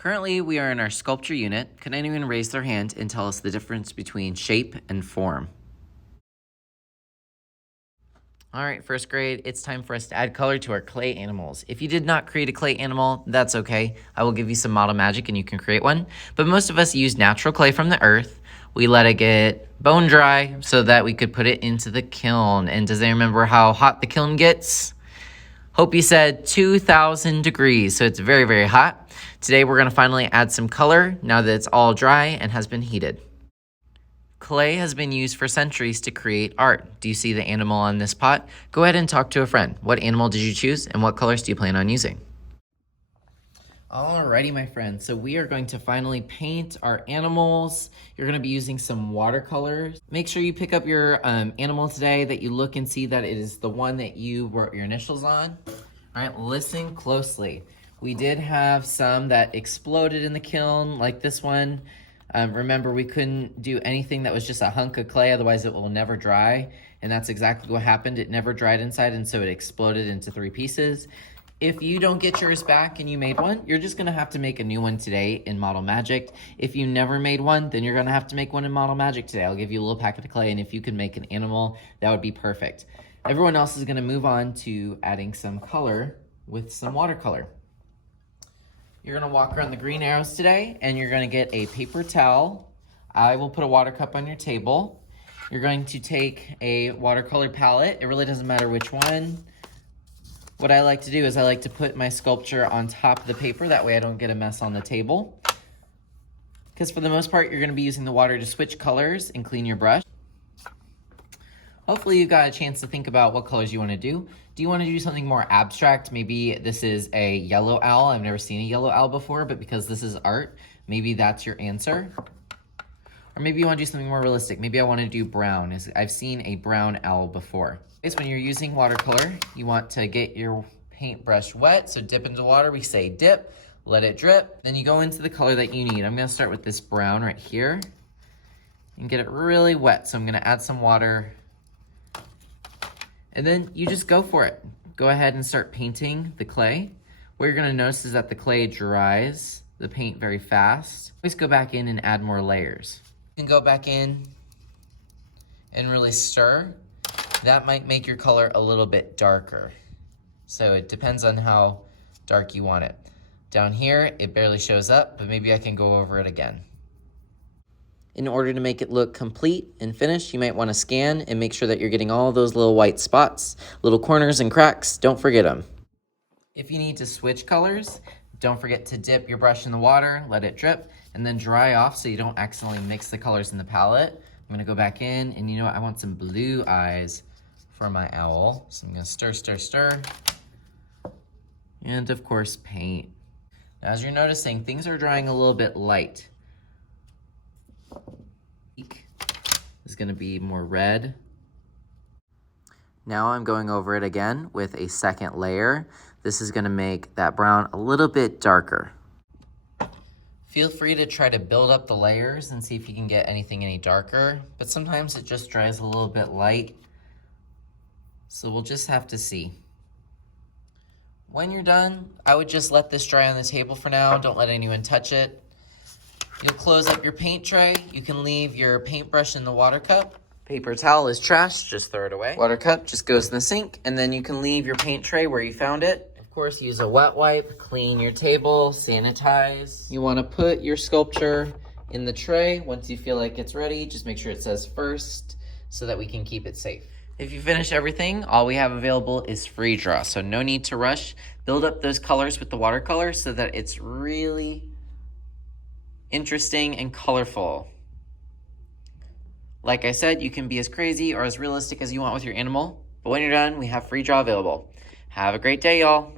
Currently, we are in our sculpture unit. Could anyone raise their hand and tell us the difference between shape and form? All right, first grade, it's time for us to add color to our clay animals. If you did not create a clay animal, that's okay. I will give you some model magic and you can create one. But most of us use natural clay from the earth. We let it get bone dry so that we could put it into the kiln. And does anyone remember how hot the kiln gets? Hope you said 2,000 degrees, so it's very, very hot. Today we're gonna finally add some color now that it's all dry and has been heated. Clay has been used for centuries to create art. Do you see the animal on this pot? Go ahead and talk to a friend. What animal did you choose and what colors do you plan on using? Alrighty, my friends, so we are going to finally paint our animals. You're gonna be using some watercolors. Make sure you pick up your animal today, that you look and see that it is the one that you wrote your initials on. All right, listen closely. We did have some that exploded in the kiln, like this one. Remember, we couldn't do anything that was just a hunk of clay, otherwise it will never dry. And that's exactly what happened. It never dried inside, and so it exploded into 3 pieces. If you don't get yours back and you made one, you're just gonna have to make a new one today in Model Magic. If you never made one, then you're gonna have to make one in Model Magic today. I'll give you a little packet of clay, and if you can make an animal, that would be perfect. Everyone else is gonna move on to adding some color with some watercolor. You're gonna walk around the green arrows today, and you're gonna get a paper towel. I will put a water cup on your table. You're going to take a watercolor palette. It really doesn't matter which one. What I like to do is I like to put my sculpture on top of the paper. That way I don't get a mess on the table. Because for the most part, you're gonna be using the water to switch colors and clean your brush. Hopefully you got a chance to think about what colors you wanna do. Do you wanna do something more abstract? Maybe this is a yellow owl. I've never seen a yellow owl before, but because this is art, maybe that's your answer. Or maybe you wanna do something more realistic. Maybe I wanna do brown. I've seen a brown owl before. When you're using watercolor, you want to get your paintbrush wet. So dip into water, we say dip, let it drip. Then you go into the color that you need. I'm gonna start with this brown right here and get it really wet. So I'm gonna add some water. And then you just go for it. Go ahead and start painting the clay. What you're gonna notice is that the clay dries the paint very fast. Always go back in and add more layers. You can go back in and really stir. That might make your color a little bit darker. So it depends on how dark you want it. Down here, it barely shows up, but maybe I can go over it again. In order to make it look complete and finished, you might want to scan and make sure that you're getting all those little white spots, little corners and cracks. Don't forget them. If you need to switch colors, don't forget to dip your brush in the water, let it drip, and then dry off so you don't accidentally mix the colors in the palette. I'm gonna go back in, and you know what? I want some blue eyes for my owl. So I'm gonna stir, stir, stir. And of course, paint. Now, as you're noticing, things are drying a little bit light. Is gonna be more red. Now I'm going over it again with a second layer. This is gonna make that brown a little bit darker. Feel free to try to build up the layers and see if you can get anything any darker, but sometimes it just dries a little bit light. So we'll just have to see. When you're done, I would just let this dry on the table for now. Don't let anyone touch it. You'll close up your paint tray. You can leave your paintbrush in the water cup. Paper towel is trash, just throw it away. Water cup just goes in the sink, and then you can leave your paint tray where you found it. Of course, use a wet wipe, clean your table, sanitize. You wanna put your sculpture in the tray. Once you feel like it's ready, just make sure it says first so that we can keep it safe. If you finish everything, all we have available is free draw, so no need to rush. Build up those colors with the watercolor so that it's really interesting and colorful. Like I said, you can be as crazy or as realistic as you want with your animal, but when you're done, we have free draw available. Have a great day, y'all.